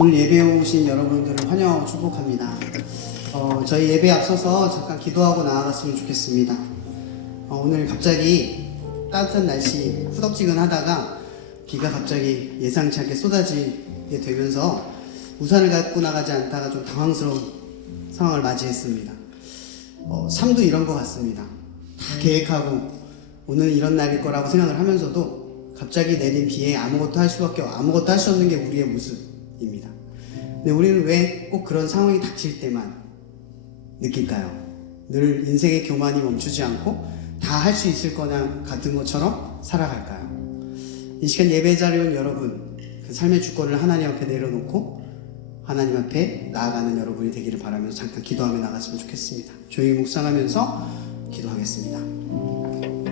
오늘 예배에 오신 여러분들을 환영하고 축복합니다. 저희 예배에 앞서서 잠깐 기도하고 나아갔으면 좋겠습니다. 오늘 갑자기 따뜻한 날씨 후덥지근하다가 비가 갑자기 예상치 않게 쏟아지게 되면서 우산을 갖고 나가지 않다가 좀 당황스러운 상황을 맞이했습니다. 삶도 이런 것 같습니다. 다 계획하고 오늘 이런 날일 거라고 생각을 하면서도 갑자기 내린 비에 아무것도 할 수 없는 게 우리의 모습입니다. 근데 우리는 왜 꼭 그런 상황이 닥칠 때만 느낄까요? 늘 인생의 교만이 멈추지 않고 다 할 수 있을 거나 같은 것처럼 살아갈까요? 이 시간 예배 자리에 온 여러분, 그 삶의 주권을 하나님 앞에 내려놓고 하나님 앞에 나아가는 여러분이 되기를 바라면서 잠깐 기도하며 나갔으면 좋겠습니다. 조용히 묵상하면서 기도하겠습니다.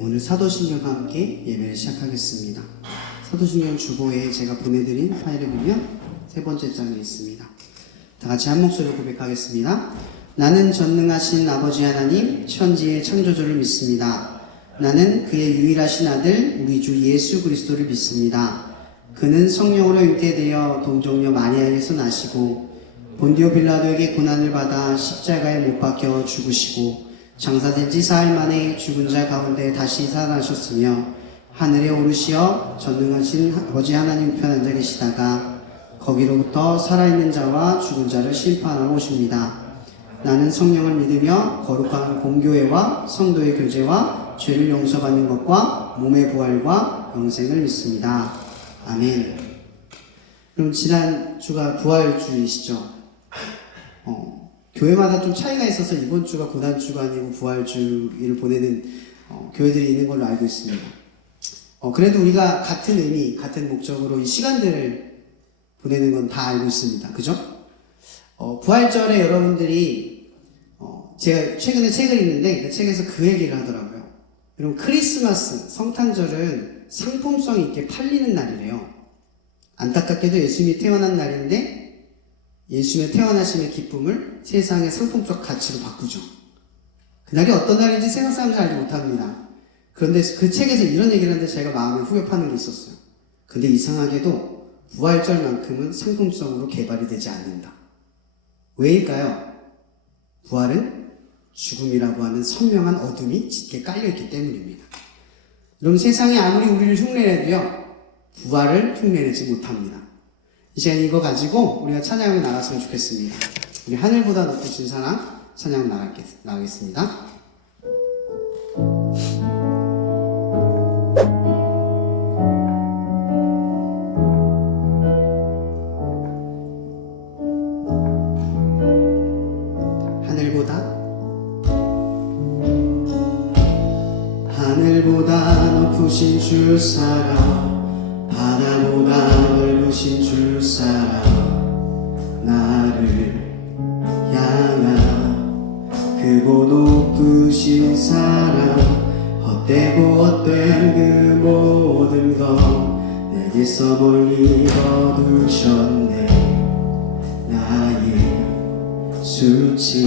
오늘 사도신경과 함께 예배를 시작하겠습니다. 사도신경 주보에 제가 보내드린 파일을 보면 세 번째 장에 있습니다. 다 같이 한 목소리로 고백하겠습니다. 나는 전능하신 아버지 하나님 천지의 창조주를 믿습니다. 나는 그의 유일하신 아들 우리 주 예수 그리스도를 믿습니다. 그는 성령으로 잉태되어 동정녀 마리아에게서 나시고 본디오 빌라도에게 고난을 받아 십자가에 못 박혀 죽으시고 장사된 지 4일 만에 죽은 자 가운데 다시 살아나셨으며 하늘에 오르시어 전능하신 아버지 하나님 우편 앉아 계시다가 거기로부터 살아있는 자와 죽은 자를 심판하러 오십니다. 나는 성령을 믿으며 거룩한 공교회와 성도의 교제와 죄를 용서받는 것과 몸의 부활과 영생을 믿습니다. 아멘. 그럼 지난 주가 부활주이시죠? 교회마다 좀 차이가 있어서 이번 주가 고난주가 아니고 부활주일을 보내는 교회들이 있는 걸로 알고 있습니다. 그래도 우리가 같은 의미, 같은 목적으로 이 시간들을 보내는 건 다 알고 있습니다. 그죠? 부활절에 여러분들이 제가 최근에 책을 읽는데 그 책에서 그 얘기를 하더라고요. 여러분 크리스마스, 성탄절은 상품성 있게 팔리는 날이래요. 안타깝게도 예수님이 태어난 날인데 예수님의 태어나심의 기쁨을 세상의 상품적 가치로 바꾸죠. 그날이 어떤 날인지 세상 사람들이 알지 못합니다. 그런데 그 책에서 이런 얘기를 하는데 제가 마음에 후벼파는 게 있었어요. 근데 이상하게도 부활절만큼은 상품성으로 개발이 되지 않는다. 왜일까요? 부활은 죽음이라고 하는 선명한 어둠이 짙게 깔려있기 때문입니다. 여러분 세상이 아무리 우리를 흉내내도요 부활을 흉내내지 못합니다. 이 시간 이거 가지고 우리가 찬양하며 나갔으면 좋겠습니다. 우리 하늘보다 높으신 사랑 찬양 나가겠습니다. 하늘보다 높으신 주 사랑 바다보다 넓으신 주 사랑 나를 향한 크고 높으신 사랑 헛되고 헛된 그 모든 내게서 멀리 거두셨네. 나의 수치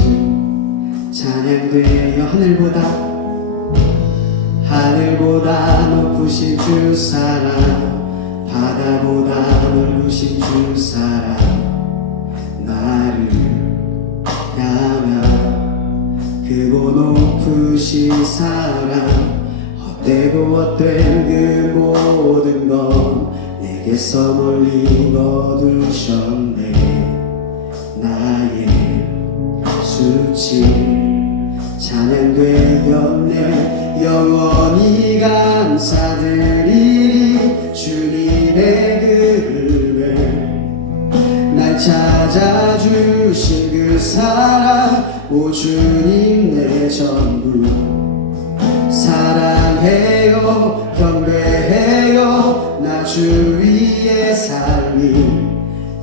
찬양되어 하늘보다 높으신 주 사랑, 바다보다 넓으신 주 사랑, 나를 향한 크고 높으신 사랑, 헛되고 헛된 그 모든 건 내게서 멀리 거두셨네. 나의 수치 찬양되었네. 영원히 감사드리리 주님의 은혜, 날 찾아주신 그 사랑, 오 주님 내 전부 사랑해요 경배해요. 나 주 위에 살리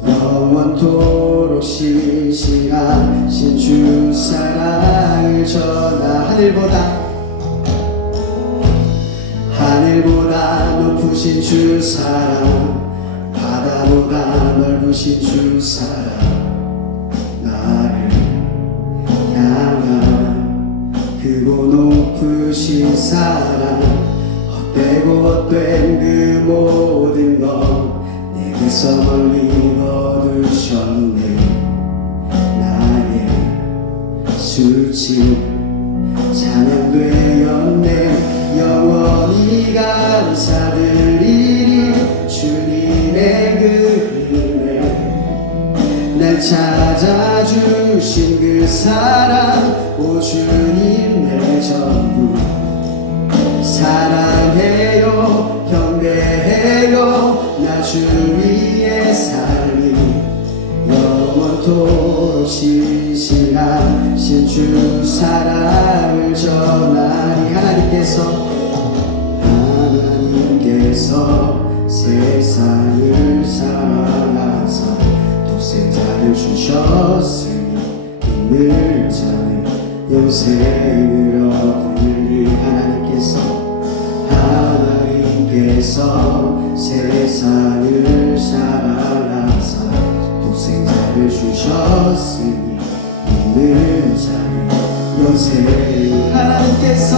영원토록 신실하신 주 사랑을 전하. 하늘보다 높으신 주 사랑, 바다보다 넓으신 주 사랑, 나를 향한 크고 높으신 사랑, 헛되고 헛된 그 모든 것 내게서 멀리 거두셨네. 나의 수치 찬양되었네. 영원히 감사드리리 주님의 그 은혜, 날 찾아주신 그 사랑, 오 주님 내 전부 사랑해요 경배해요. 나 주 위에 살리 영원토록 신실하신 주 사랑을 전하리. 하나님께서 세상을 사랑하사 독생자를 주셨으니 믿는 자는 영생을 얻으리. 하나님께서 세상을 사랑하사 독생자를 주셨으니 믿는 자는 영생을. 하나님께서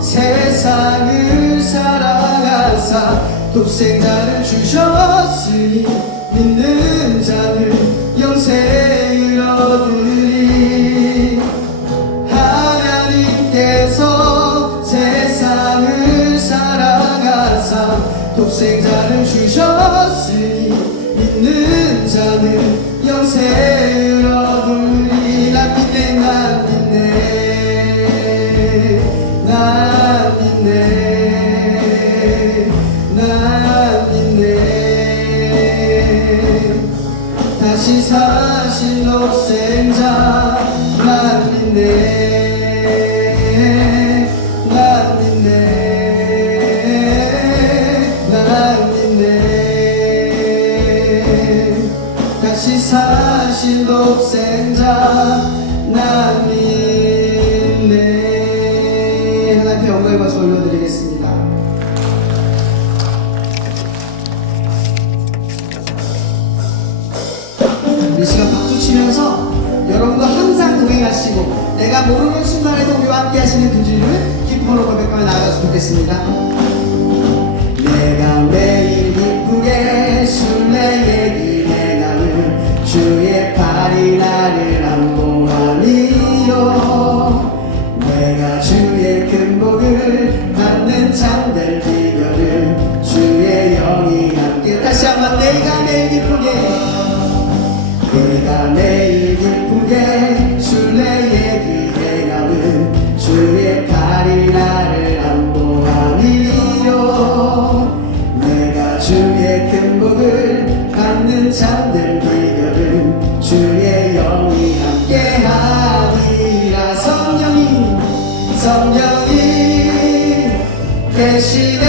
세상을 사랑하사 독생자를 주셨으니 믿는 자는 영생을 얻으리. 하나님께서 세상을 사랑하사 독생자를 주셨으니 믿는 자는 영생을 얻으리. 난 믿네. 다시 사신 독생자 난 믿네. 다시 사신 독생자 난 믿네. 하나님께 영광의 박수 올려드리겠습니다. 이 시간 박수 치면서 여러분도 항상 동행하시고 내가 모르는 순간에도 우리와 함께 하시는 그 주님을 기쁨으로 고백하며 나아갔으면 좋겠습니다. 내가 매일 기쁘게 술래의 길에 가는 주의 팔이 나를 안보하니요. 내가 주의 큰 복을 받는 참된 비결은 주의 영이 함께. 다시 한번 내가 매일 기쁘게 술래의 길에 가는 주의 팔이 나를 안보하니요. 내가 주의 큰 복을 받는 참된 비결은 주의 영이 함께하리라. 성령이 계시네.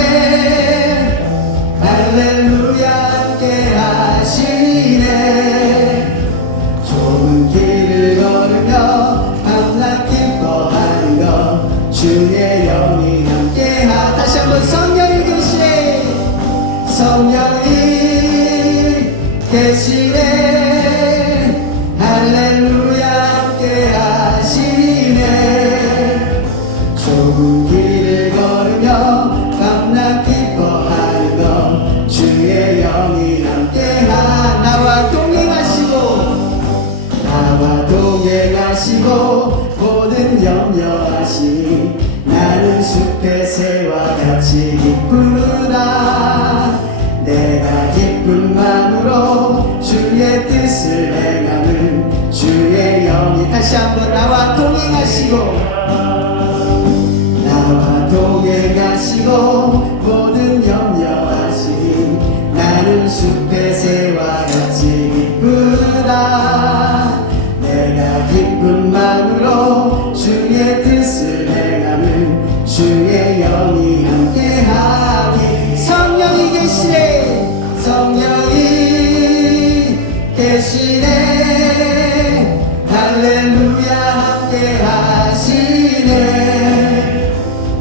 할렐루야 함께하시네. 좁은 길을 걸으며 밤낮 기뻐하는 것 주의 영이 함께하시네. 성령이 계시네 할렐루야 함께 하시네 좁은 길을 걸으며 밤낮 기뻐하는 것 주의 영이 함께하 나와 동행하시고 모든 염려하시니 나는 숲의 새와 같이 기쁘다 내가 기쁜 마음으로 주의 뜻을 행하는 주의 영이 다시 한번 나와 동행하시고 모든 염려하시니 나는 숲의 새와 같이 기쁘다 내가 기쁜 마음으로 주의 뜻을 행하는 주의 영이 함께하니 성령이 계시네 할렐루야 함께하시네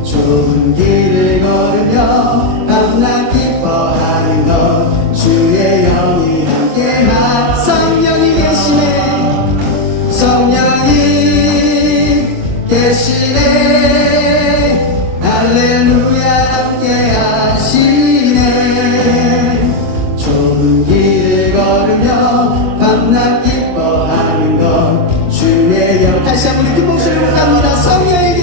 좁은 길을 걸으며 밤낮 기뻐하는 것 주의 영이 함께하 성령이 계시네 할렐루야 함께하시네 좁은 길을 걸으며 밤낮 기뻐하는 것 주의 영 다시 한번 높은 목소리로 갑니다 성령이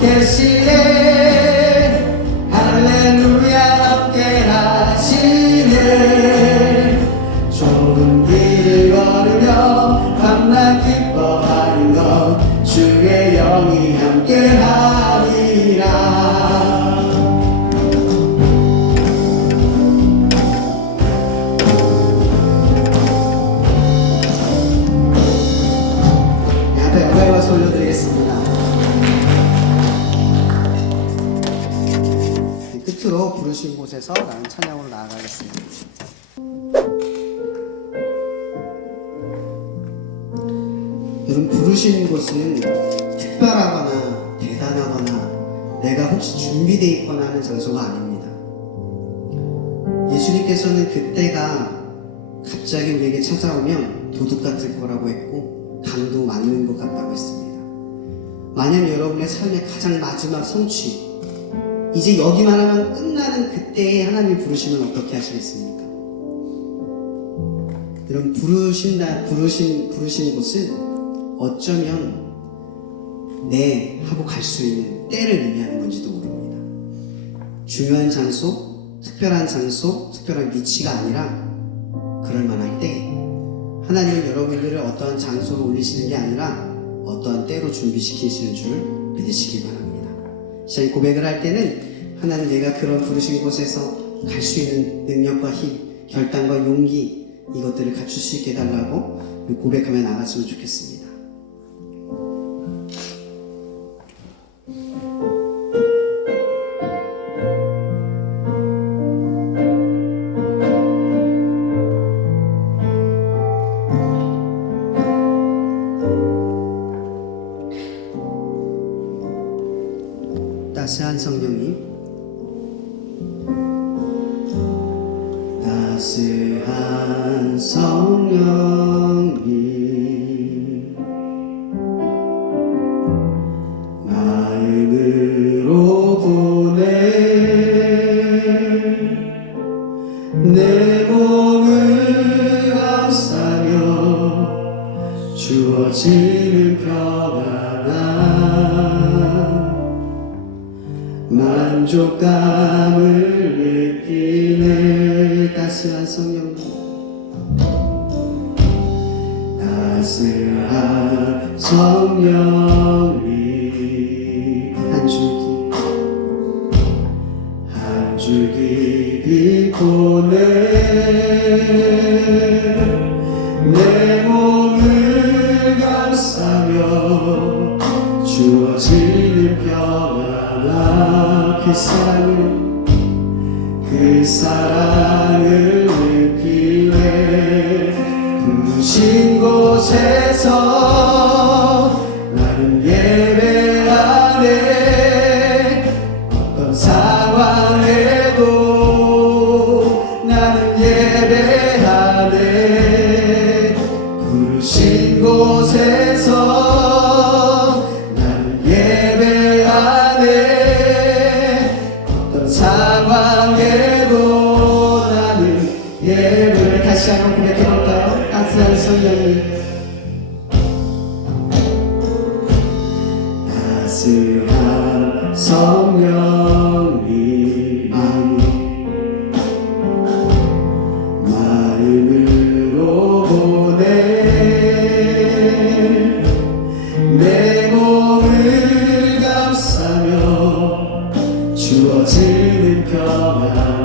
계시네 할렐루야 함께하시네 좁은 길을 걸으며 밤낮 기뻐하는 것 주의 영이 함께하리라 네, 앞에 영광의 박수 올려드리겠습니다. 끝으로 부르신 곳에서 나는 찬양으로 나아가겠습니다. 여러분 부르신 곳은 특별하거나 대단하거나 내가 혹시 준비되어 있거나 하는 장소가 아닙니다. 예수님께서는 그때가 갑자기 우리에게 찾아오면 도둑 같을 거라고 했고 강도 맞는 것 같다고 했습니다. 만약 여러분의 삶의 가장 마지막 성취 이제 여기만 하면 끝나는 그때에 하나님이 부르시면 어떻게 하시겠습니까? 여러분 부르신 곳은 어쩌면 네 하고 갈 수 있는 때를 의미하는 건지도 모릅니다. 중요한 장소, 특별한 장소, 특별한 위치가 아니라 그럴 만할 때 하나님은 여러분들을 어떠한 장소로 올리시는 게 아니라 어떠한 때로 준비시키시는 줄 믿으시기 바랍니다. 시간 고백을 할 때는 하나님 내가 그런 부르신 곳에서 갈 수 있는 능력과 힘, 결단과 용기 이것들을 갖출 수 있게 해달라고 고백하며 나갔으면 좋겠습니다. 따스한 성령님 따스한 성령님 마음으로 보내 내 몸을 감싸며 주어지는 평안함 만족감을 느끼네 따스한 성령님 따스한 성령님 한 줄기 빛 보내 내 몸을 감싸며 주어지는 평안함 그 사랑을 느끼네 부르신 곳에서 나는 예배하네 곳에서 나는 예배하네. 어떤 상황에도 나는 예배를 다시 한번 고백해볼까요? 따스한 성령님, 따스한 성령님 마음으로 보내 내 몸을 감싸며 주어지는 평안함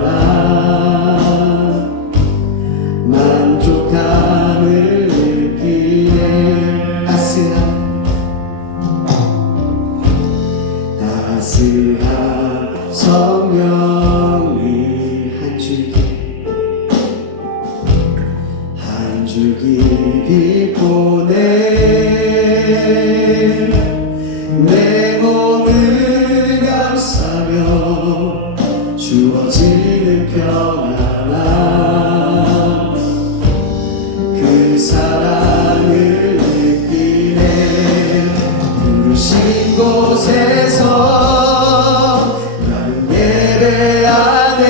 만족감을 느끼네. 따스한 성령님 한 줄기 빛 보내 내 몸을 감싸며 주어지는 평안함 그 사랑을 느끼네. 부르신 곳에서 나는 예배하네.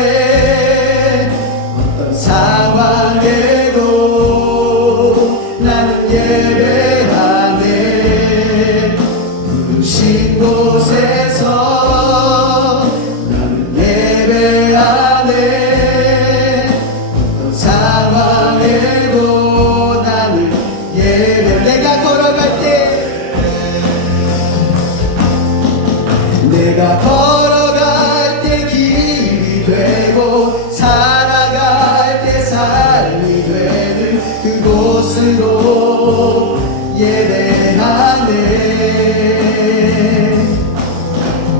어떤 상황에도 나는 예배하네. 부르신 곳에서 나는 예배하네. 어떤 상황에도 나는 예배. 내가 걸어갈 때 길이 되고 살아갈 때 삶이 되는 그곳으로 예배하네.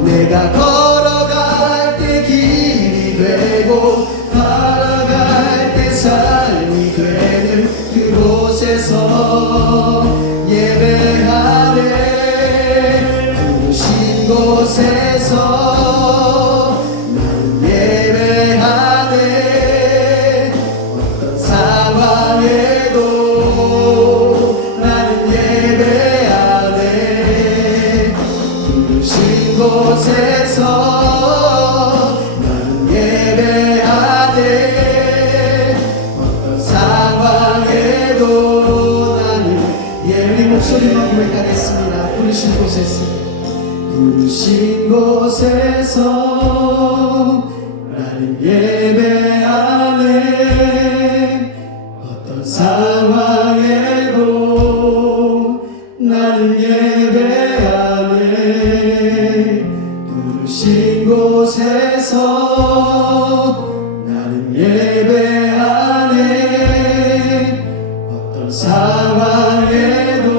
내가 걸어갈 때 길이 되고 살아갈 때 삶이 되는 그곳에서 예배하네. 부르신 곳에서 나는 예배하네. 어떤 상황에도 나는 예배하네. 부르신 곳에서 나는 예배하네. 어떤 상황에도 나는 우리 목소리만 고백하겠습니다. 부르신 곳에서 부르신 곳에서 나는 예배하네. 어떤 상황에도 나는 예배하네. 부르신 곳에서 나는 예배하네. 어떤 상황에도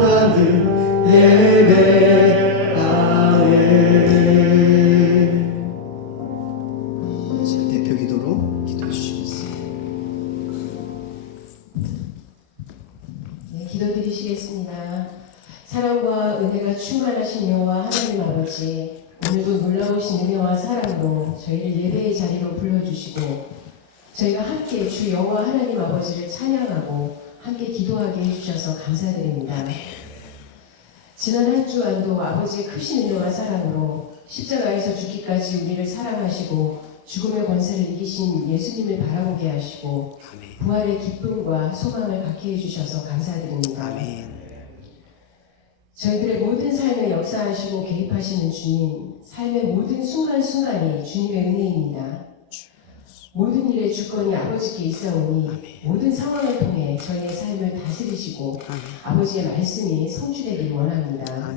나는 예배하네. 대표 기도로 기도해 주시겠습니다. 네, 기도드리시겠습니다. 사랑과 은혜가 충만하신 여호와 하나님 아버지, 오늘도 놀라우신 은혜와 사랑으로 저희를 예배의 자리로 불러주시고 저희가 함께 주 여호와 하나님 아버지를 찬양하고 함께 기도하게 해주셔서 감사드립니다. 지난 한 주간도 아버지의 크신 은혜와 사랑으로 십자가에서 죽기까지 우리를 사랑하시고 죽음의 권세를 이기신 예수님을 바라보게 하시고 부활의 기쁨과 소망을 갖게 해주셔서 감사드립니다. 저희들의 모든 삶에 역사하시고 개입하시는 주님, 삶의 모든 순간순간이 주님의 은혜입니다. 모든 일의 주권이 아버지께 있사오니 모든 상황을 통해 저희의 삶을 다스리시고 아버지의 말씀이 성취되길 원합니다.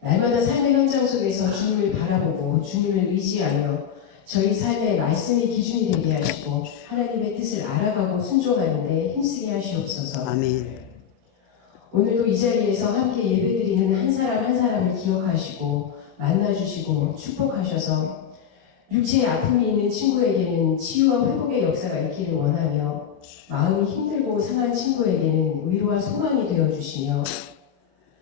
날마다 삶의 현장 속에서 주님을 바라보고 주님을 의지하며 저희 삶의 말씀이 기준이 되게 하시고 하나님의 뜻을 알아가고 순종하는 데 힘쓰게 하시옵소서. 오늘도 이 자리에서 함께 예배드리는 한 사람 한 사람을 기억하시고 만나주시고 축복하셔서 육체에 아픔이 있는 친구에게는 치유와 회복의 역사가 있기를 원하며 마음이 힘들고 상한 친구에게는 위로와 소망이 되어주시며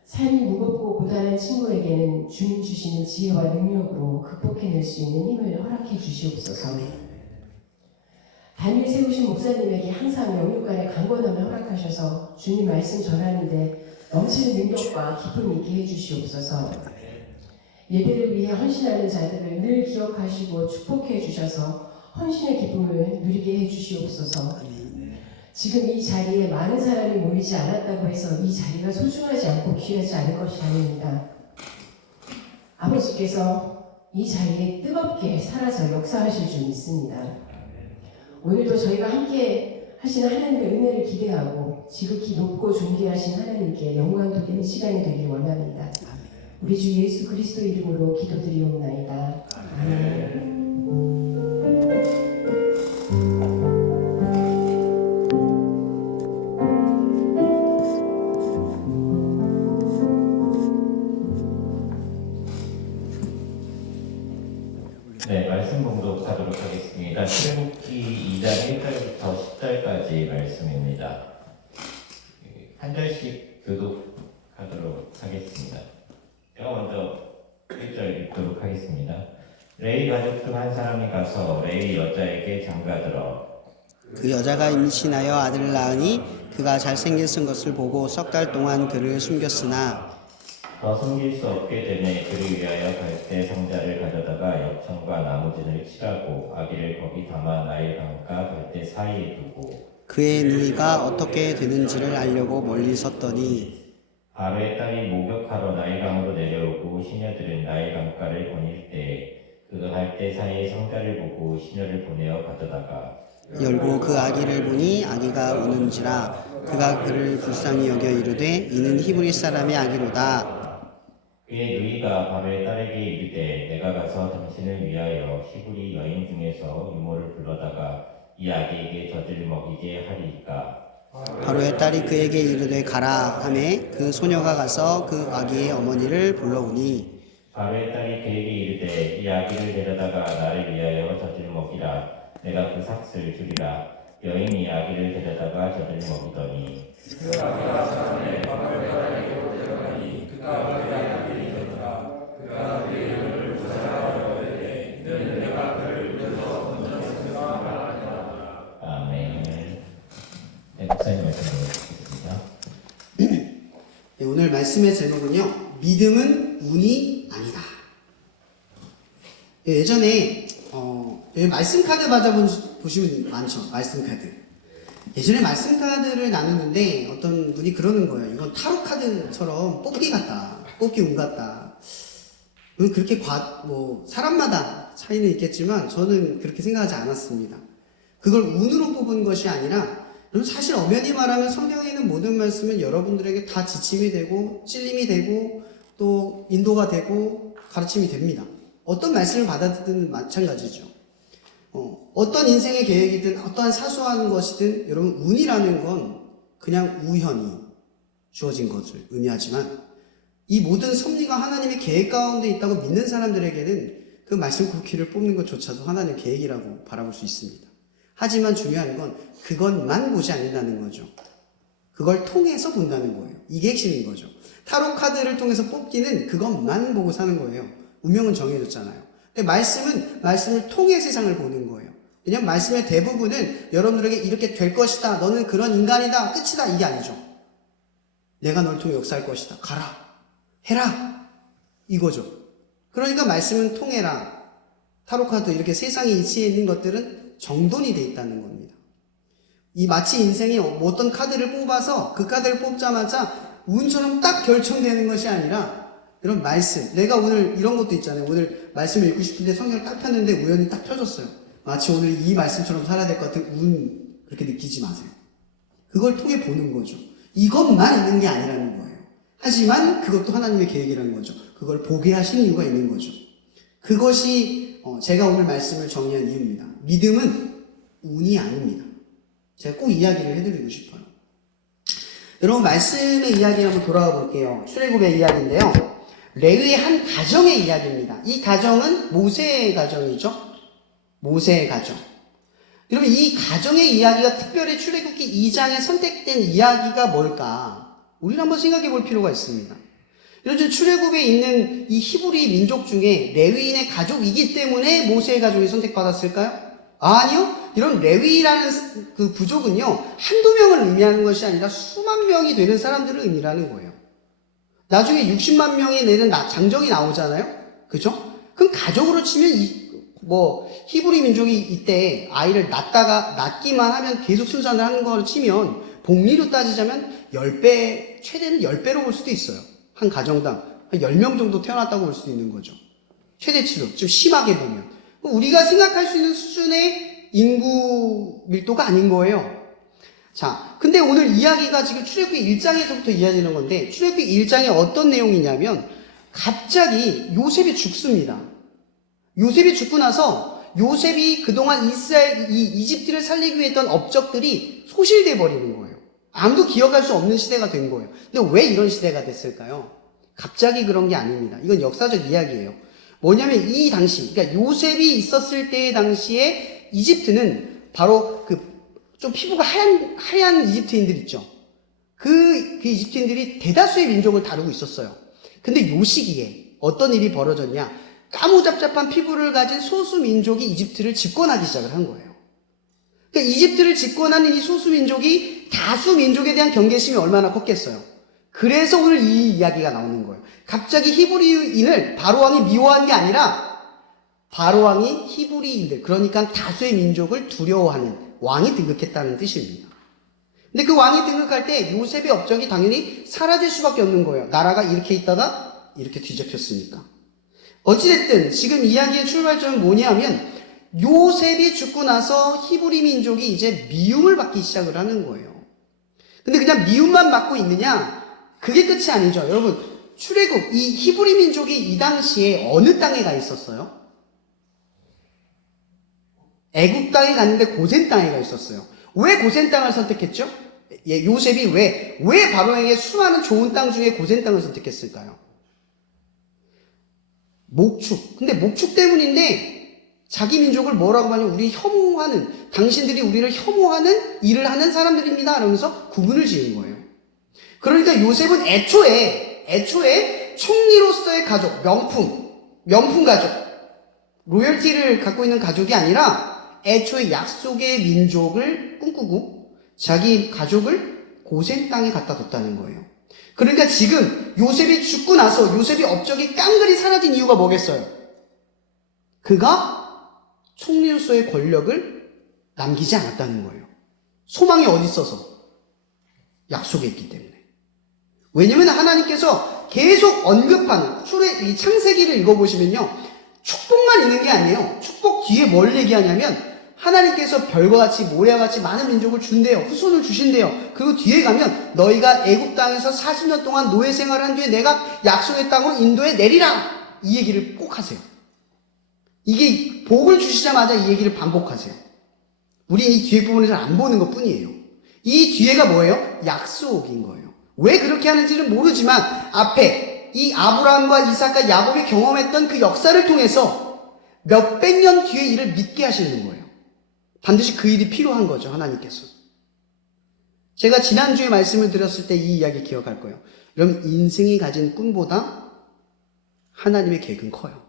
삶이 무겁고 고단한 친구에게는 주님 주시는 지혜와 능력으로 극복해낼 수 있는 힘을 허락해 주시옵소서. 단일 세우신 목사님에게 항상 영육간의 강건함을 허락하셔서 주셔서 주님 말씀 전하는데 넘치는 능력과 기쁨이 있게 해주시옵소서. 예배를 위해 헌신하는 자들을 늘 기억하시고 축복해 주셔서 헌신의 기쁨을 누리게 해주시옵소서. 지금 이 자리에 많은 사람이 모이지 않았다고 해서 이 자리가 소중하지 않고 귀하지 않은 것이 아닙니다. 아버지께서 이 자리에 뜨겁게 살아서 역사하실 줄 믿습니다. 오늘도 저희가 함께 하시는 하나님의 은혜를 기대하고 지극히 높고 존귀하신 하나님께 영광 돌리는 시간이 되길 원합니다. 우리 주 예수 그리스도 이름으로 기도드리옵나이다. 아멘. 네, 말씀 봉독하도록 하겠습니다. 출애굽기 2장 1절부터 10절까지 말씀입니다. 한 절씩 교독하도록 하겠습니다. 제가 먼저 1절 읽도록 하겠습니다. 레위 가족 중 한 사람이 가서 레위 여자에게 장가들어 그 여자가 임신하여 아들을 낳으니 그가 잘생긴 것을 보고 석 달 동안 그를 숨겼으나 더 숨길 수 없게 되매 그를 위하여 갈대 상자를 가져다가 엽청과 나무진을 칠하고 아기를 거기 담아 나일 강가 갈대 사이에 두고 그의 누이가 어떻게 되는지를 알려고 멀리 섰더니 바로의 딸이 목욕하러 나일강으로 내려오고 시녀들은 나일강가를 거닐 때에 그 갈대 사이에 상자를 보고 시녀를 보내어 가져다가 열고 그 아기를 보니 아기가 우는지라 그가 그를 불쌍히 여겨 이르되 이는 히브리 사람의 아기로다. 그의 누이가 바로의 딸에게 이르되 내가 가서 당신을 위하여 히브리 여인 중에서 유모를 불러다가 이 아기에게 젖을 먹이게 하리이까. 바로의 딸이 그에게 이르되 가라 하매 그 소녀가 가서 그 아기의 어머니를 불러오니 바로의 딸이 그에게 이르되 이 아기를 데려다가 나를 위하여 젖을 먹이라. 내가 그 삭슬 주리라. 여인이 아기를 데려다가 젖을 먹이더니 그 아기가 자라매 바로의 딸에게로 데려가니 그가 그의 아기를 데려다 그가 그의 이름을 부사라 하되 이는 내가 그를 위해서 본전에서 말하리라. 아멘. 네, 목사님 말씀 드리겠습니다. 네, 오늘 말씀의 제목은요, 믿음은 운이 아니다. 네, 예전에 말씀 카드 보시면 많죠. 말씀 카드. 예전에 말씀 카드를 나누는데 어떤 분이 그러는 거예요. 이건 타로 카드처럼 뽑기 같다. 뽑기 운 같다. 그렇게 사람마다 차이는 있겠지만 저는 그렇게 생각하지 않았습니다. 그걸 운으로 뽑은 것이 아니라 사실 엄연히 말하면 성경에 있는 모든 말씀은 여러분들에게 다 지침이 되고 찔림이 되고 또 인도가 되고 가르침이 됩니다. 어떤 말씀을 받아들이든 마찬가지죠. 어떤 인생의 계획이든 어떠한 사소한 것이든 여러분 운이라는 건 그냥 우연히 주어진 것을 의미하지만 이 모든 섭리가 하나님의 계획 가운데 있다고 믿는 사람들에게는 그 말씀 쿠키를 뽑는 것조차도 하나님의 계획이라고 바라볼 수 있습니다. 하지만 중요한 건 그것만 보지 않는다는 거죠. 그걸 통해서 본다는 거예요. 이게 핵심인 거죠. 타로 카드를 통해서 뽑기는 그것만 보고 사는 거예요. 운명은 정해졌잖아요. 근데 말씀을 통해 세상을 보는 거예요. 왜냐면 말씀의 대부분은 여러분들에게 이렇게 될 것이다. 너는 그런 인간이다. 끝이다. 이게 아니죠. 내가 널 통해 역사할 것이다. 가라. 해라. 이거죠. 그러니까 말씀은 통해라. 타로카드 이렇게 세상에 이치해 있는 것들은 정돈이 돼 있다는 겁니다. 이 마치 인생이 어떤 카드를 뽑아서 그 카드를 뽑자마자 운처럼 딱 결정되는 것이 아니라 이런 말씀, 내가 오늘 이런 것도 있잖아요. 오늘 말씀을 읽고 싶은데 성경을 딱 폈는데 우연히 딱 펴졌어요. 마치 오늘 이 말씀처럼 살아야 될 것 같은 운 그렇게 느끼지 마세요. 그걸 통해 보는 거죠. 이것만 있는 게 아니라는 거예요. 하지만 그것도 하나님의 계획이라는 거죠. 그걸 보게 하신 이유가 있는 거죠. 그것이 제가 오늘 말씀을 정리한 이유입니다. 믿음은 운이 아닙니다. 제가 꼭 이야기를 해드리고 싶어요. 여러분 말씀의 이야기 한번 돌아가 볼게요. 출애굽의 이야기인데요. 레위의 한 가정의 이야기입니다. 이 가정은 모세의 가정이죠. 모세의 가정. 여러분 이 가정의 이야기가 특별히 출애굽기 2장에 선택된 이야기가 뭘까? 우리는 한번 생각해 볼 필요가 있습니다. 여러분 출애굽에 있는 이 히브리 민족 중에 레위인의 가족이기 때문에 모세의 가족이 선택받았을까요? 아니요. 이런 레위라는 그 부족은요, 한두 명을 의미하는 것이 아니라 수만 명이 되는 사람들을 의미하는 거예요. 나중에 60만 명이 내는 장정이 나오잖아요? 그죠? 그럼 가족으로 치면 히브리 민족이 이때 아이를 낳기만 하면 계속 순산을 하는 걸 치면 복리로 따지자면 10배, 최대는 10배로 볼 수도 있어요. 한 가정당 한 10명 정도 태어났다고 볼 수도 있는 거죠. 최대치로, 좀 심하게 보면. 우리가 생각할 수 있는 수준의 인구 밀도가 아닌 거예요. 자, 근데 오늘 이야기가 지금 출애굽기 1장에서부터 이어지는 건데, 출애굽기 1장에 어떤 내용이냐면, 갑자기 요셉이 죽습니다. 요셉이 죽고 나서, 요셉이 그동안 이집트를 살리기 위해 했던 업적들이 소실돼 버리는 거예요. 아무도 기억할 수 없는 시대가 된 거예요. 근데 왜 이런 시대가 됐을까요? 갑자기 그런 게 아닙니다. 이건 역사적 이야기예요. 뭐냐면 이 당시, 그러니까 요셉이 있었을 때의 당시에 이집트는 바로 좀 피부가 하얀 이집트인들 있죠. 그 이집트인들이 대다수의 민족을 다루고 있었어요. 근데 요 시기에 어떤 일이 벌어졌냐? 까무잡잡한 피부를 가진 소수 민족이 이집트를 집권하기 시작을 한 거예요. 그러니까 이집트를 집권하는 이 소수 민족이 다수 민족에 대한 경계심이 얼마나 컸겠어요. 그래서 오늘 이 이야기가 나오는 거예요. 갑자기 히브리인을 바로왕이 미워한 게 아니라 바로왕이 히브리인들, 그러니까 다수의 민족을 두려워하는 왕이 등극했다는 뜻입니다. 근데 그 왕이 등극할 때 요셉의 업적이 당연히 사라질 수밖에 없는 거예요. 나라가 이렇게 있다가 이렇게 뒤집혔으니까. 어찌됐든 지금 이야기의 출발점은 뭐냐면 요셉이 죽고 나서 히브리 민족이 이제 미움을 받기 시작을 하는 거예요. 근데 그냥 미움만 받고 있느냐? 그게 끝이 아니죠. 여러분, 출애굽, 이 히브리 민족이 이 당시에 어느 땅에 가 있었어요? 애굽 땅에 갔는데 고센 땅에 가 있었어요. 왜 고센 땅을 선택했죠? 요셉이 왜 바로에게 수많은 좋은 땅 중에 고센 땅을 선택했을까요? 목축. 근데 목축 때문인데 자기 민족을 뭐라고 하냐면 당신들이 우리를 혐오하는 일을 하는 사람들입니다. 이러면서 구분을 지은 거예요. 그러니까 요셉은 애초에 총리로서의 가족, 명품 가족, 로열티를 갖고 있는 가족이 아니라 애초에 약속의 민족을 꿈꾸고 자기 가족을 고센 땅에 갖다 뒀다는 거예요. 그러니까 지금 요셉이 죽고 나서 요셉의 업적이 깡그리 사라진 이유가 뭐겠어요? 그가 총리로서의 권력을 남기지 않았다는 거예요. 소망이 어디 있어서? 약속에 있기 때문에. 왜냐면 하나님께서 계속 언급하는 이 창세기를 읽어보시면요, 축복만 있는 게 아니에요. 축복 뒤에 뭘 얘기하냐면 하나님께서 별과 같이 모래와 같이 많은 민족을 준대요. 후손을 주신대요. 그리고 뒤에 가면 너희가 애굽 땅에서 40년 동안 노예 생활을 한 뒤에 내가 약속의 땅으로 인도해 내리라. 이 얘기를 꼭 하세요. 이게 복을 주시자마자 이 얘기를 반복하세요. 우리 이 뒤에 부분을 잘 안 보는 것 뿐이에요. 이 뒤에가 뭐예요? 약속인 거예요. 왜 그렇게 하는지는 모르지만 앞에 이 아브라함과 이삭과 야곱이 경험했던 그 역사를 통해서 몇백 년 뒤에 일을 믿게 하시는 거예요. 반드시 그 일이 필요한 거죠, 하나님께서. 제가 지난주에 말씀을 드렸을 때 이 이야기 기억할 거예요. 여러분, 인생이 가진 꿈보다 하나님의 계획은 커요.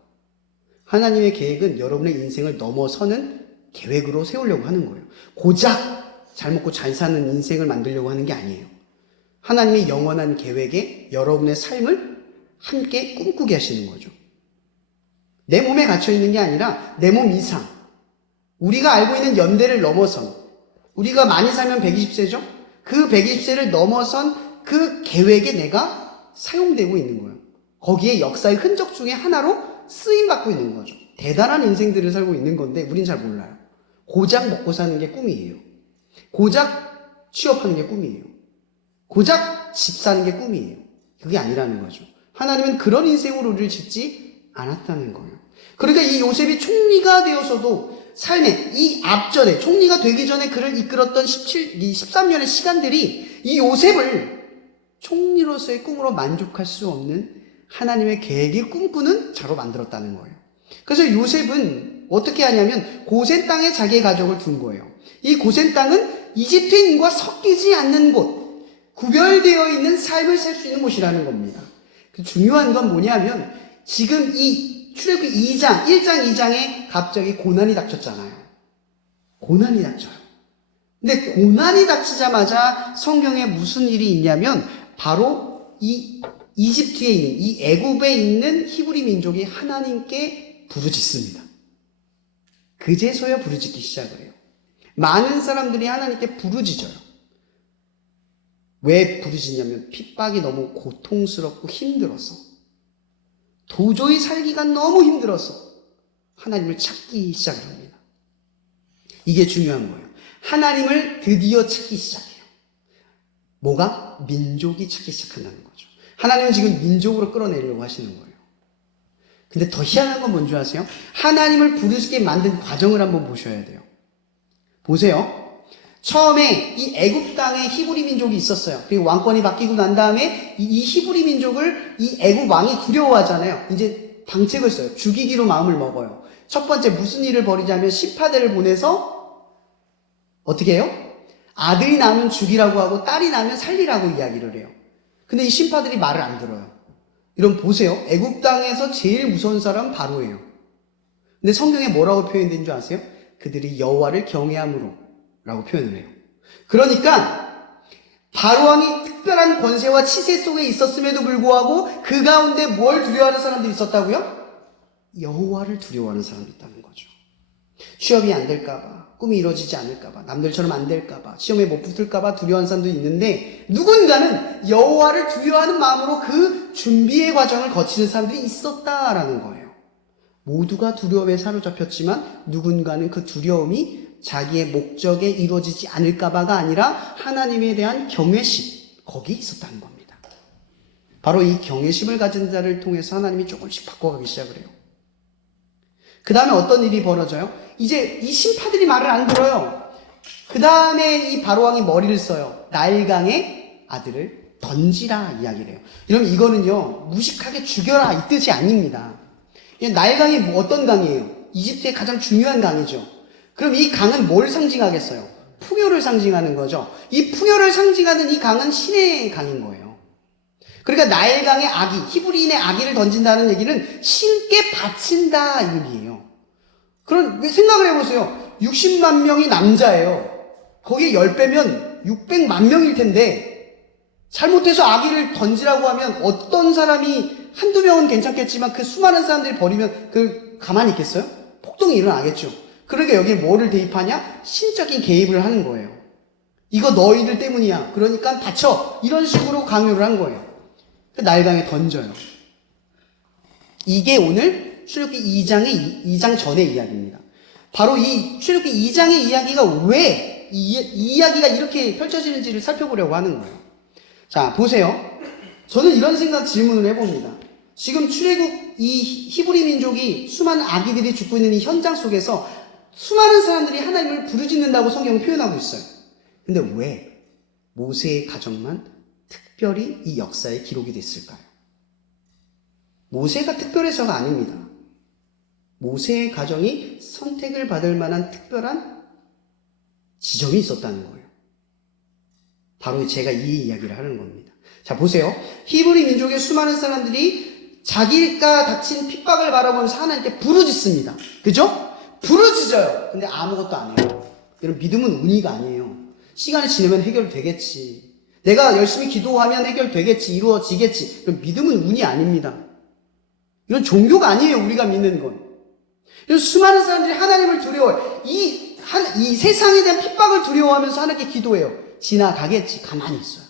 하나님의 계획은 여러분의 인생을 넘어서는 계획으로 세우려고 하는 거예요. 고작 잘 먹고 잘 사는 인생을 만들려고 하는 게 아니에요. 하나님의 영원한 계획에 여러분의 삶을 함께 꿈꾸게 하시는 거죠. 내 몸에 갇혀 있는 게 아니라 내 몸 이상, 우리가 알고 있는 연대를 넘어선, 우리가 많이 살면 120세죠? 그 120세를 넘어선 그 계획에 내가 사용되고 있는 거예요. 거기에 역사의 흔적 중에 하나로 쓰임받고 있는 거죠. 대단한 인생들을 살고 있는 건데 우린 잘 몰라요. 고작 먹고 사는 게 꿈이에요. 고작 취업하는 게 꿈이에요. 고작 집 사는 게 꿈이에요. 그게 아니라는 거죠. 하나님은 그런 인생으로 우리를 짓지 않았다는 거예요. 그러니까 이 요셉이 총리가 되어서도 삶의 이 앞전에 총리가 되기 전에 그를 이끌었던 13년의 시간들이 이 요셉을 총리로서의 꿈으로 만족할 수 없는 하나님의 계획을 꿈꾸는 자로 만들었다는 거예요. 그래서 요셉은 어떻게 하냐면 고센 땅에 자기의 가족을 둔 거예요. 이 고센 땅은 이집트인과 섞이지 않는 곳, 구별되어 있는 삶을 살 수 있는 곳이라는 겁니다. 중요한 건 뭐냐면 지금 이 출애굽기 1장, 2장에 갑자기 고난이 닥쳤잖아요. 고난이 닥쳐요. 근데 고난이 닥치자마자 성경에 무슨 일이 있냐면 바로 이 이집트에 있는 이 애굽에 있는 히브리 민족이 하나님께 부르짖습니다. 그제서야 부르짖기 시작을 해요. 많은 사람들이 하나님께 부르짖어요. 왜 부르짖냐면 핍박이 너무 고통스럽고 힘들어서, 도저히 살기가 너무 힘들어서 하나님을 찾기 시작을 합니다. 이게 중요한 거예요. 하나님을 드디어 찾기 시작해요. 뭐가? 민족이 찾기 시작한다는 거죠. 하나님은 지금 민족으로 끌어내려고 하시는 거예요. 근데 더 희한한 건 뭔지 아세요? 하나님을 부르짖게 만든 과정을 한번 보셔야 돼요. 보세요. 처음에 이 애굽 땅에 히브리 민족이 있었어요. 그리고 왕권이 바뀌고 난 다음에 이 히브리 민족을 이 애굽 왕이 두려워하잖아요. 이제 방책을 써요. 죽이기로 마음을 먹어요. 첫 번째 무슨 일을 벌이자면 시파대를 보내서 어떻게 해요? 아들이 낳으면 죽이라고 하고 딸이 낳으면 살리라고 이야기를 해요. 근데 이 신파들이 말을 안 들어요. 이런 보세요. 애굽 땅에서 제일 무서운 사람은 바로예요. 근데 성경에 뭐라고 표현된 줄 아세요? 그들이 여호와를 경외함으로 라고 표현을 해요. 그러니까 바로 왕이 특별한 권세와 치세 속에 있었음에도 불구하고 그 가운데 뭘 두려워하는 사람들이 있었다고요? 여호와를 두려워하는 사람들이 있다는 거죠. 취업이 안 될까봐, 꿈이 이루어지지 않을까봐, 남들처럼 안 될까봐, 시험에 못 붙을까봐 두려워하는 사람도 있는데 누군가는 여호와를 두려워하는 마음으로 그 준비의 과정을 거치는 사람들이 있었다라는 거예요. 모두가 두려움에 사로잡혔지만 누군가는 그 두려움이 자기의 목적에 이루어지지 않을까봐가 아니라 하나님에 대한 경외심, 거기에 있었다는 겁니다. 바로 이 경외심을 가진 자를 통해서 하나님이 조금씩 바꿔가기 시작을 해요. 그 다음에 어떤 일이 벌어져요? 이제 이 신파들이 말을 안 들어요. 그 다음에 이 바로왕이 머리를 써요. 나일강에 아들을 던지라 이야기를 해요. 여러분 이거는요 무식하게 죽여라 이 뜻이 아닙니다. 나일강이 뭐 어떤 강이에요? 이집트의 가장 중요한 강이죠. 그럼 이 강은 뭘 상징하겠어요? 풍요를 상징하는 거죠. 이 풍요를 상징하는 이 강은 신의 강인 거예요. 그러니까 나일강의 아기, 히브리인의 아기를 던진다는 얘기는 신께 바친다 이 의미예요. 그럼 생각을 해보세요. 60만 명이 남자예요. 거기에 10배면 600만 명일 텐데 잘못해서 아기를 던지라고 하면 어떤 사람이 한두 명은 괜찮겠지만 그 수많은 사람들이 버리면 그 가만히 있겠어요? 폭동이 일어나겠죠. 그러니까 여기에 뭐를 대입하냐? 신적인 개입을 하는 거예요. 이거 너희들 때문이야. 그러니까 다쳐. 이런 식으로 강요를 한 거예요. 나일강에 던져요. 이게 오늘 출애굽기 2장 전의 이야기입니다. 바로 이 출애굽기 2장의 이야기가 왜 이 이야기가 이렇게 펼쳐지는지를 살펴보려고 하는 거예요. 자, 보세요. 저는 이런 질문을 해봅니다. 지금 출애굽 이 히브리 민족이 수많은 아기들이 죽고 있는 이 현장 속에서 수많은 사람들이 하나님을 부르짖는다고 성경은 표현하고 있어요. 근데 왜 모세의 가정만 특별히 이 역사에 기록이 됐을까요? 모세가 특별해서가 아닙니다. 모세의 가정이 선택을 받을 만한 특별한 지점이 있었다는 거예요. 바로 제가 이 이야기를 하는 겁니다. 자, 보세요. 히브리 민족의 수많은 사람들이 자기가 닥친 핍박을 바라보면서 하나님께 부르짖습니다. 그죠? 부르짖어요. 근데 아무것도 안 해요. 여러분, 믿음은 운이가 아니에요. 시간이 지나면 해결되겠지. 내가 열심히 기도하면 해결되겠지. 이루어지겠지. 그럼 믿음은 운이 아닙니다. 이건 종교가 아니에요. 우리가 믿는 건. 수많은 사람들이 하나님을 두려워해요. 이 세상에 대한 핍박을 두려워하면서 하나님께 기도해요. 지나가겠지. 가만히 있어요.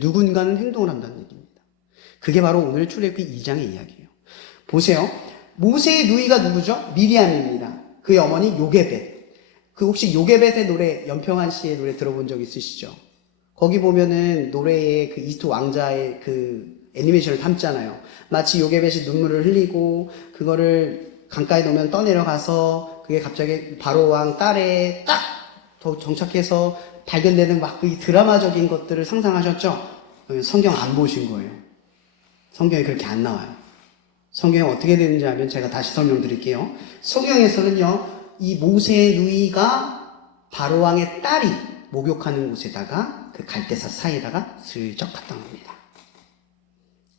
누군가는 행동을 한다는 얘기입니다. 그게 바로 오늘 출애굽기 2장의 이야기예요. 보세요. 모세의 누이가 누구죠? 미리암입니다. 그의 어머니 요게벳. 그 혹시 요게벳의 노래, 연평한 씨의 노래 들어본 적 있으시죠? 거기 보면은 노래에 그 이스트 왕자의 그 애니메이션을 담잖아요. 마치 요게벳이 눈물을 흘리고 그거를 강가에 놓으면 떠내려가서 그게 갑자기 바로왕 딸에 딱 더 정착해서 발견되는 막 이 드라마적인 것들을 상상하셨죠? 성경 안 보신 거예요. 성경에 그렇게 안 나와요. 성경에 어떻게 되는지 하면 제가 다시 설명드릴게요. 성경에서는요, 이 모세의 누이가 바로왕의 딸이 목욕하는 곳에다가 그 갈대사 사이에다가 슬쩍 갖다 놉니다.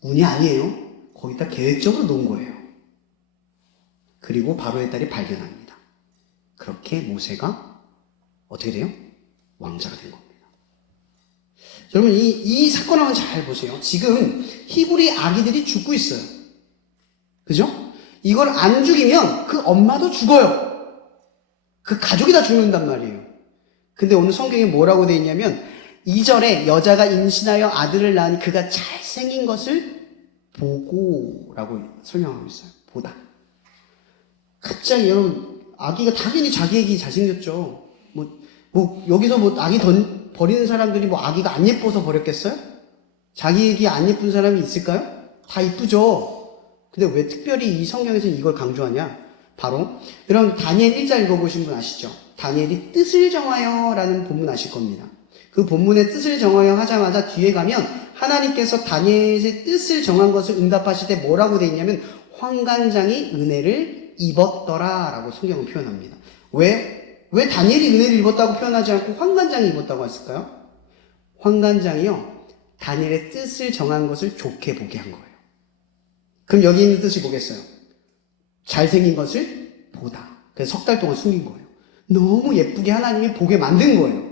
운이 아니에요. 거기다 계획적으로 놓은 거예요. 그리고 바로의 딸이 발견합니다. 그렇게 모세가 어떻게 돼요? 왕자가 된 겁니다. 여러분 이 사건을 한번 잘 보세요. 지금 히브리 아기들이 죽고 있어요. 그죠? 이걸 안 죽이면 그 엄마도 죽어요. 그 가족이 다 죽는단 말이에요. 근데 오늘 성경에 뭐라고 되어 있냐면 2절에 여자가 임신하여 아들을 낳으니 그가 잘생긴 것을 보고라고 설명하고 있어요. 보다. 갑자기 여러분 아기가 당연히 자기 애기 잘생겼죠. 여기서 아기 버리는 사람들이 아기가 안 예뻐서 버렸겠어요? 자기 애기 안 예쁜 사람이 있을까요? 다 이쁘죠. 근데 왜 특별히 이 성경에서는 이걸 강조하냐? 바로 여러분 다니엘 1장 읽어보신 분 아시죠? 다니엘이 뜻을 정하여 라는 본문 아실 겁니다. 그 본문의 뜻을 정하여 하자마자 뒤에 가면 하나님께서 다니엘의 뜻을 정한 것을 응답하실 때 뭐라고 되어 있냐면 환관장이 은혜를 입었더라 라고 성경은 표현합니다. 왜 다니엘이 은혜를 입었다고 표현하지 않고 환관장이 입었다고 했을까요? 환관장이요 다니엘의 뜻을 정한 것을 좋게 보게 한 거예요. 그럼 여기 있는 뜻이 뭐겠어요? 잘생긴 것을 보다. 그래서 석 달 동안 숨긴 거예요. 너무 예쁘게 하나님이 보게 만든 거예요.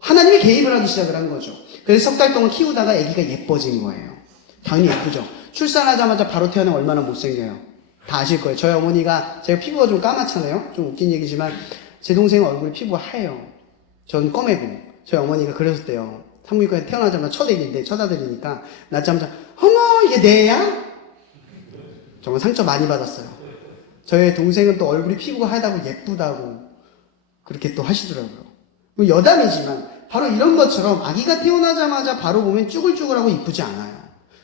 하나님이 개입을 하기 시작을 한 거죠. 그래서 석 달 동안 키우다가 아기가 예뻐진 거예요. 당연히 예쁘죠. 출산하자마자 바로 태어나면 얼마나 못생겨요. 다 아실 거예요. 저희 어머니가 제가 피부가 좀 까맣잖아요. 좀 웃긴 얘기지만 제 동생 얼굴이 피부가 하얘요. 전 검해고 저희 어머니가 그러셨대요. 산부인과에 태어나자마자 첫 애기인데 쳐다드리니까 낳자마자 어머 이게 내 애야? 정말 상처 많이 받았어요. 저희 동생은 또 얼굴이 피부가 하얗다고 예쁘다고 그렇게 또 하시더라고요. 여담이지만 바로 이런 것처럼 아기가 태어나자마자 바로 보면 쭈글쭈글하고 이쁘지 않아요.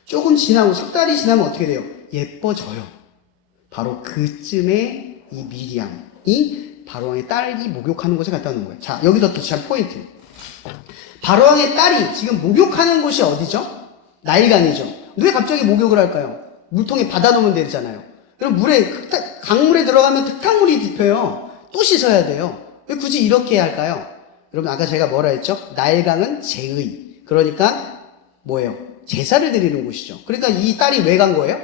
조금 지나고 석 달이 지나면 어떻게 돼요? 예뻐져요. 바로 그쯤에 이 미리암이 바로왕의 딸이 목욕하는 곳에 갔다 오는 거예요. 자, 여기서 또 참 포인트. 바로왕의 딸이 지금 목욕하는 곳이 어디죠? 나일강이죠. 왜 갑자기 목욕을 할까요? 물통에 받아놓으면 되잖아요. 그럼 강물에 들어가면 흙탕물이 딥혀요. 또 씻어야 돼요. 왜 굳이 이렇게 해야 할까요? 여러분 아까 제가 뭐라 했죠? 나일강은 제의. 그러니까 뭐예요? 제사를 드리는 곳이죠. 그러니까 이 딸이 왜 간 거예요?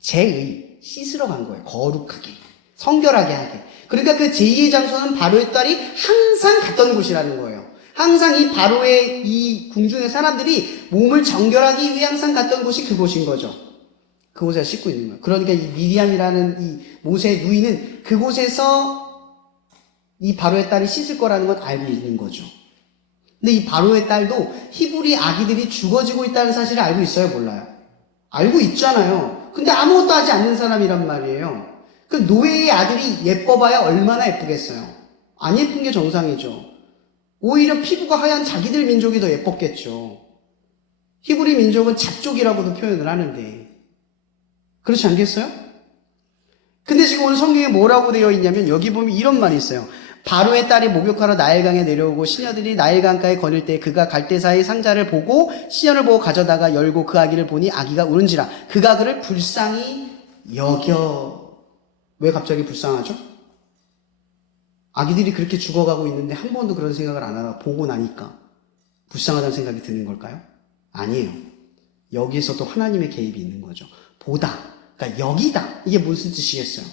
제의. 씻으러 간 거예요. 거룩하게. 성결하게 하게. 그러니까 그 제의의 장소는 바로의 딸이 항상 갔던 곳이라는 거예요. 항상 이 바로의 이 궁중의 사람들이 몸을 정결하기 위해 항상 갔던 곳이 그곳인 거죠. 그곳에서 씻고 있는 거예요. 그러니까 이 미리암이라는 이 모세의 누이는 그곳에서 이 바로의 딸이 씻을 거라는 건 알고 있는 거죠. 근데 이 바로의 딸도 히브리 아기들이 죽어지고 있다는 사실을 알고 있어요? 몰라요? 알고 있잖아요. 근데 아무것도 하지 않는 사람이란 말이에요. 그 노예의 아들이 예뻐봐야 얼마나 예쁘겠어요? 안 예쁜 게 정상이죠. 오히려 피부가 하얀 자기들 민족이 더 예뻤겠죠. 히브리 민족은 잡족이라고도 표현을 하는데 그렇지 않겠어요? 근데 지금 오늘 성경에 뭐라고 되어 있냐면 여기 보면 이런 말이 있어요. 바로의 딸이 목욕하러 나일강에 내려오고 시녀들이 나일강가에 거닐 때 그가 갈대사의 상자를 보고 시녀를 보고 가져다가 열고 그 아기를 보니 아기가 우는지라 그가 그를 불쌍히 여겨. 왜 갑자기 불쌍하죠? 아기들이 그렇게 죽어가고 있는데 한 번도 그런 생각을 안 하다가 보고 나니까 불쌍하다는 생각이 드는 걸까요? 아니에요. 여기에서 또 하나님의 개입이 있는 거죠. 보다. 그러니까 여기다. 이게 무슨 뜻이겠어요?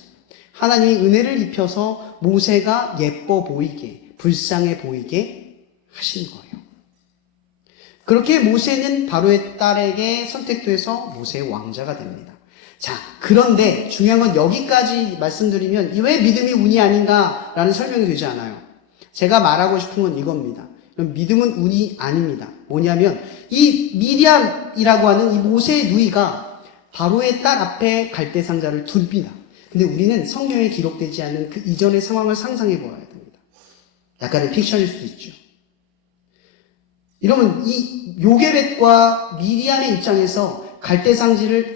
하나님이 은혜를 입혀서 모세가 예뻐 보이게, 불쌍해 보이게 하신 거예요. 그렇게 모세는 바로의 딸에게 선택돼서 모세의 왕자가 됩니다. 자, 그런데 중요한 건 여기까지 말씀드리면 왜 믿음이 운이 아닌가라는 설명이 되지 않아요. 제가 말하고 싶은 건 이겁니다. 믿음은 운이 아닙니다. 뭐냐면 이 미리암이라고 하는 이 모세의 누이가 바로의 딸 앞에 갈대 상자를 둡니다. 근데 우리는 성경에 기록되지 않는 그 이전의 상황을 상상해 보아야 됩니다. 약간의 픽션일 수도 있죠. 이러면 이 요게벳과 미리암의 입장에서 갈대 상자를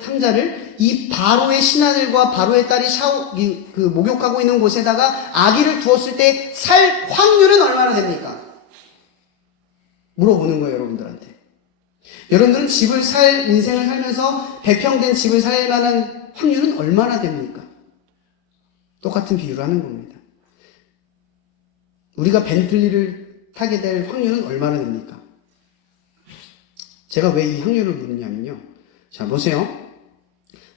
이 바로의 신하들과 바로의 딸이 목욕하고 있는 곳에다가 아기를 두었을 때 살 확률은 얼마나 됩니까? 물어보는 거예요, 여러분들한테. 여러분들은 인생을 살면서 100평 집을 살 만한 확률은 얼마나 됩니까? 똑같은 비유를 하는 겁니다. 우리가 벤틀리를 타게 될 확률은 얼마나 됩니까? 제가 왜 이 확률을 묻냐면요. 자, 보세요.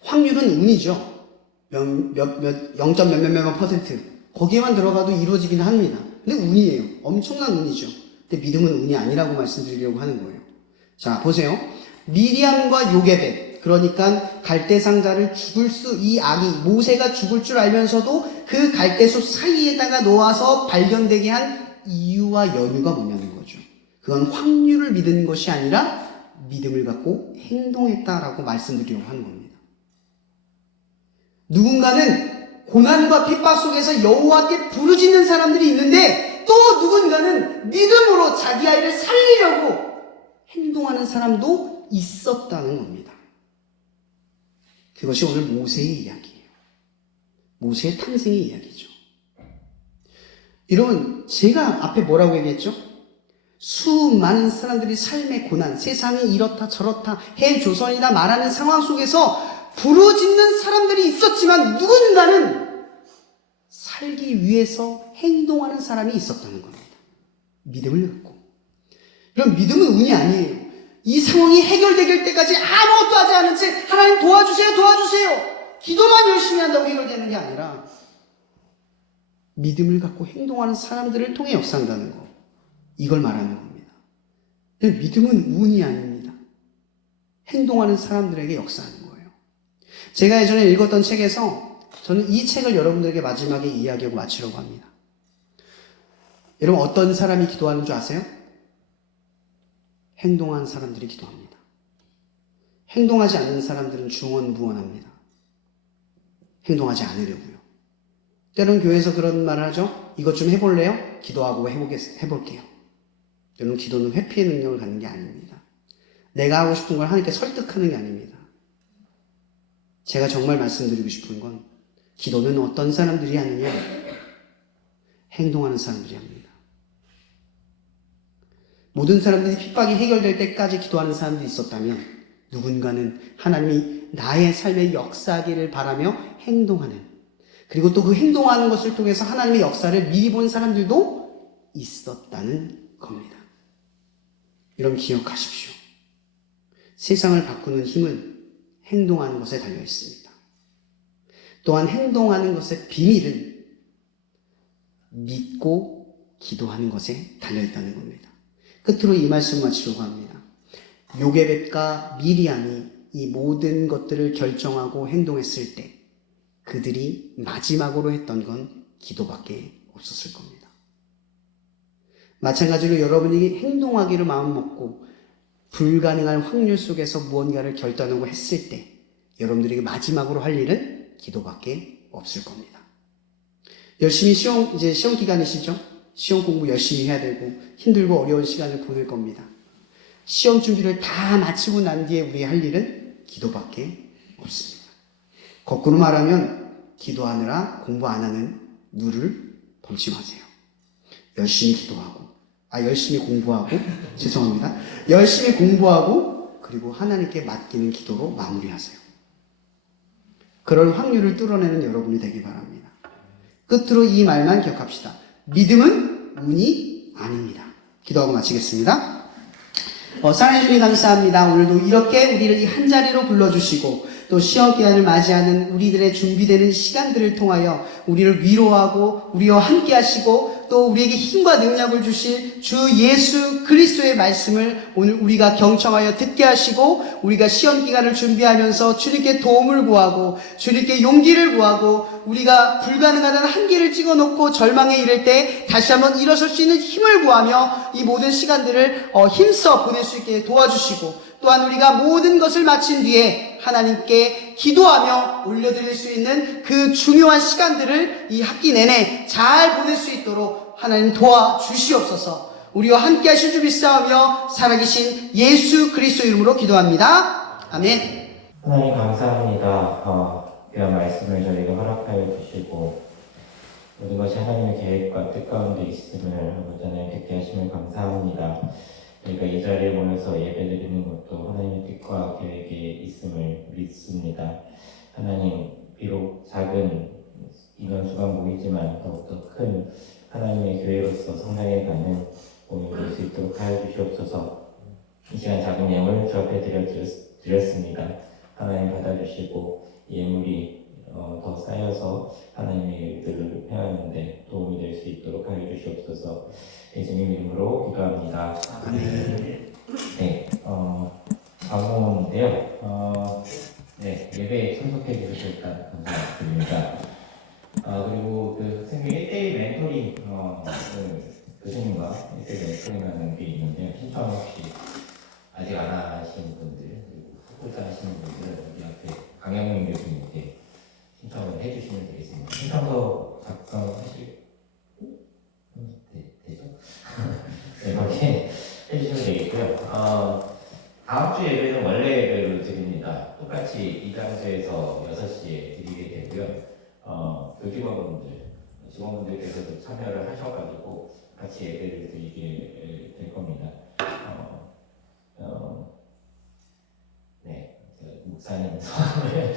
확률은 운이죠. 0. 몇몇 퍼센트. 거기에만 들어가도 이루어지긴 합니다. 근데 운이에요. 엄청난 운이죠. 근데 믿음은 운이 아니라고 말씀드리려고 하는 거예요. 자, 보세요. 미리암과 요게벳, 그러니까 갈대상자를 이 아기 모세가 죽을 줄 알면서도 그 갈대숲 사이에다가 놓아서 발견되게 한 이유와 연유가 뭐냐는 거죠. 그건 확률을 믿은 것이 아니라 믿음을 갖고 행동했다라고 말씀드리려고 하는 겁니다. 누군가는 고난과 핍박 속에서 여호와께 부르짖는 사람들이 있는데, 또 누군가는 믿음으로 자기 아이를 살리려고 행동하는 사람도 있었다는 겁니다. 그것이 오늘 모세의 이야기예요. 모세의 탄생의 이야기죠. 여러분, 제가 앞에 뭐라고 얘기했죠? 수많은 사람들이 삶의 고난, 세상이 이렇다 저렇다 해조선이다 말하는 상황 속에서 부르짖는 사람들이 있었지만 누군가는 살기 위해서 행동하는 사람이 있었다는 겁니다. 믿음을 갖고. 그럼 믿음은 운이 아니에요. 이 상황이 해결될 때까지 아무것도 하지 않은 채 하나님 도와주세요, 도와주세요, 기도만 열심히 한다고 해결되는 게 아니라 믿음을 갖고 행동하는 사람들을 통해 역사한다는 거, 이걸 말하는 겁니다. 믿음은 운이 아닙니다. 행동하는 사람들에게 역사하는 거예요. 제가 예전에 읽었던 책에서 저는 이 책을 여러분들에게 마지막에 이야기하고 마치려고 합니다. 여러분, 어떤 사람이 기도하는 줄 아세요? 행동한 사람들이 기도합니다. 행동하지 않는 사람들은 중언부언합니다. 행동하지 않으려고요. 때로는 교회에서 그런 말을 하죠. 이것 좀 해볼래요? 기도하고 해볼게요. 여러분, 기도는 회피의 능력을 갖는 게 아닙니다. 내가 하고 싶은 걸 하나님께 설득하는 게 아닙니다. 제가 정말 말씀드리고 싶은 건, 기도는 어떤 사람들이 하느냐? 행동하는 사람들이 합니다. 모든 사람들이 핍박이 해결될 때까지 기도하는 사람들이 있었다면, 누군가는 하나님이 나의 삶에 역사하기를 바라며 행동하는, 그리고 또 그 행동하는 것을 통해서 하나님의 역사를 미리 본 사람들도 있었다는 겁니다. 여러분, 기억하십시오. 세상을 바꾸는 힘은 행동하는 것에 달려 있습니다. 또한 행동하는 것의 비밀은 믿고 기도하는 것에 달려 있다는 겁니다. 끝으로 이 말씀 마치려고 합니다. 요게벳과 미리암이 이 모든 것들을 결정하고 행동했을 때 그들이 마지막으로 했던 건 기도밖에 없었을 겁니다. 마찬가지로 여러분이 행동하기로 마음먹고 불가능한 확률 속에서 무언가를 결단하고 했을 때 여러분들에게 마지막으로 할 일은 기도밖에 없을 겁니다. 열심히 시험 기간이시죠? 시험 공부 열심히 해야 되고 힘들고 어려운 시간을 보낼 겁니다. 시험 준비를 다 마치고 난 뒤에 우리 할 일은 기도밖에 없습니다. 거꾸로 말하면 기도하느라 공부 안 하는 누를 범치 마세요. 열심히 공부하고 죄송합니다. 열심히 공부하고 그리고 하나님께 맡기는 기도로 마무리하세요. 그럴 확률을 뚫어내는 여러분이 되기 바랍니다. 끝으로 이 말만 기억합시다. 믿음은 운이 아닙니다. 기도하고 마치겠습니다. 사랑해 주님 감사합니다. 오늘도 이렇게 우리를 이 한자리로 불러주시고 또 시험 기간을 맞이하는 우리들의 준비되는 시간들을 통하여 우리를 위로하고 우리와 함께 하시고 또 우리에게 힘과 능력을 주실 주 예수 그리스도의 말씀을 오늘 우리가 경청하여 듣게 하시고 우리가 시험 기간을 준비하면서 주님께 도움을 구하고 주님께 용기를 구하고 우리가 불가능하다는 한계를 찍어놓고 절망에 이를 때 다시 한번 일어설 수 있는 힘을 구하며 이 모든 시간들을 힘써 보낼 수 있게 도와주시고 또한 우리가 모든 것을 마친 뒤에 하나님께 기도하며 올려드릴 수 있는 그 중요한 시간들을 이 학기 내내 잘 보낼 수 있도록 하나님 도와주시옵소서. 우리와 함께 하실 줄 믿사오며 살아계신 예수 그리스도 이름으로 기도합니다. 아멘. 하나님 감사합니다. 귀한 말씀을 저희에게 허락하여 주시고 모든 것이 하나님의 계획과 뜻 가운데 있음을 아버지 하나님 듣게 하시면 감사합니다. 저희가 이 자리에 모여서 예배드리는 것도 하나님의 뜻과 계획에 있음을 믿습니다. 하나님, 비록 작은 인원수가 모이지만 더욱더 큰 하나님의 교회로서 성장해가는 몸이 될 수 있도록 하여 주시옵소서. 이 시간 작은 예물 주 앞에 드렸습니다. 하나님 받아주시고 예물이 더 쌓여서 하나님의 일들을 행하는데 도움이 될 수 있도록 하여 주시옵소서. 예수님 이름으로 기도합니다. 네, 방문인데요. 네, 예배에 참석해 주셔서 일단 감사드립니다. 그리고 그 생명 1대1 멘토링 교수님과 1대1 멘토링하는 게 있는데요. 신청 혹시 아직 안 하신 분들, 그리고 후보자 하시는 분들은 여기 앞에 강영민 교수님께 신청을 해주시면 되겠습니다. 신청서 작성하실 되죠? 네, 그렇게 해주시면 되겠고요. 다음 주 예배는 원래 예배로 드립니다. 똑같이 이 장소에서 6시에 드리게 되고요. 직원분들께서도 참여를 하셔가지고 같이 예배를 드리게 될 겁니다. 네, 목사님 성함을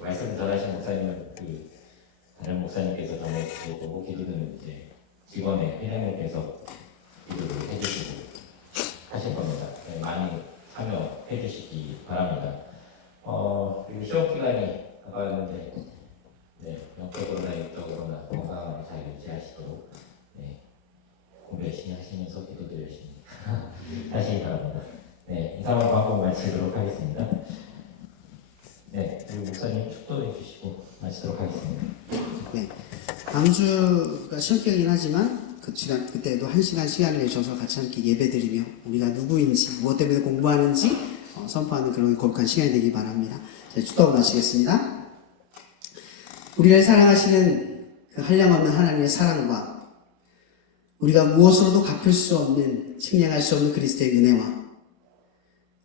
말씀 전하신 목사님은 그 다른 목사님께서 전해주실 거고 기도는 이제 직원의 회장님께서 기도를 해주시고 하실 겁니다. 네, 많이 참여해 주시기 바랍니다. 그리고 시험 기간이 다가왔는데 네, 영적으로나 육적으로나 건강을 잘 유지하시도록 네, 공부 열심히 하시면서 기도도 열심히 하시기 바랍니다. 네, 이상한 방법 마치도록 하겠습니다. 네, 그리고 목사님 축도해 주시고 마치도록 하겠습니다. 네, 다음 주가 시험기이긴 하지만 그때도 1시간 시간을 내셔서 같이 함께 예배드리며 우리가 누구인지 무엇 때문에 공부하는지 선포하는 그런 거룩한 시간이 되기 바랍니다. 자, 축도하고 마치겠습니다. 우리를 사랑하시는 그 한량없는 하나님의 사랑과 우리가 무엇으로도 갚을 수 없는 측량할 수 없는 그리스도의 은혜와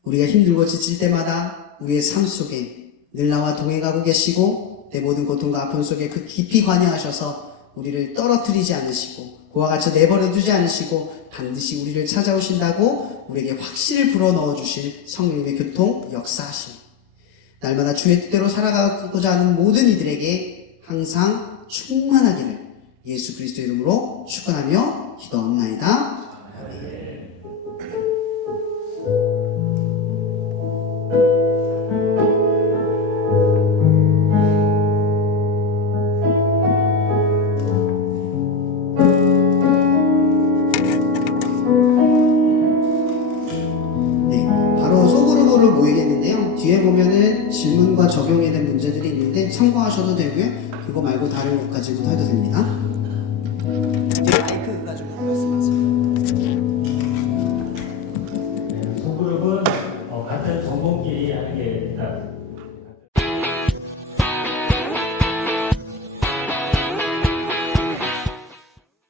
우리가 힘들고 지칠 때마다 우리의 삶 속에 늘 나와 동행하고 계시고 내 모든 고통과 아픔 속에 그 깊이 관여하셔서 우리를 떨어뜨리지 않으시고 그와 같이 내버려 두지 않으시고 반드시 우리를 찾아오신다고 우리에게 확신을 불어넣어 주실 성령님의 교통 역사하심, 날마다 주의 뜻대로 살아가고자 하는 모든 이들에게 항상 충만하기를 예수 그리스도 이름으로 축원하며 기도합나이다. 뒤에 보면은 질문과 적용에 대한 문제들이 있는데 참고하셔도 되고요. 그거 말고 다른 것 가지고도 해도 됩니다. 마이크 가지고 말씀하세요.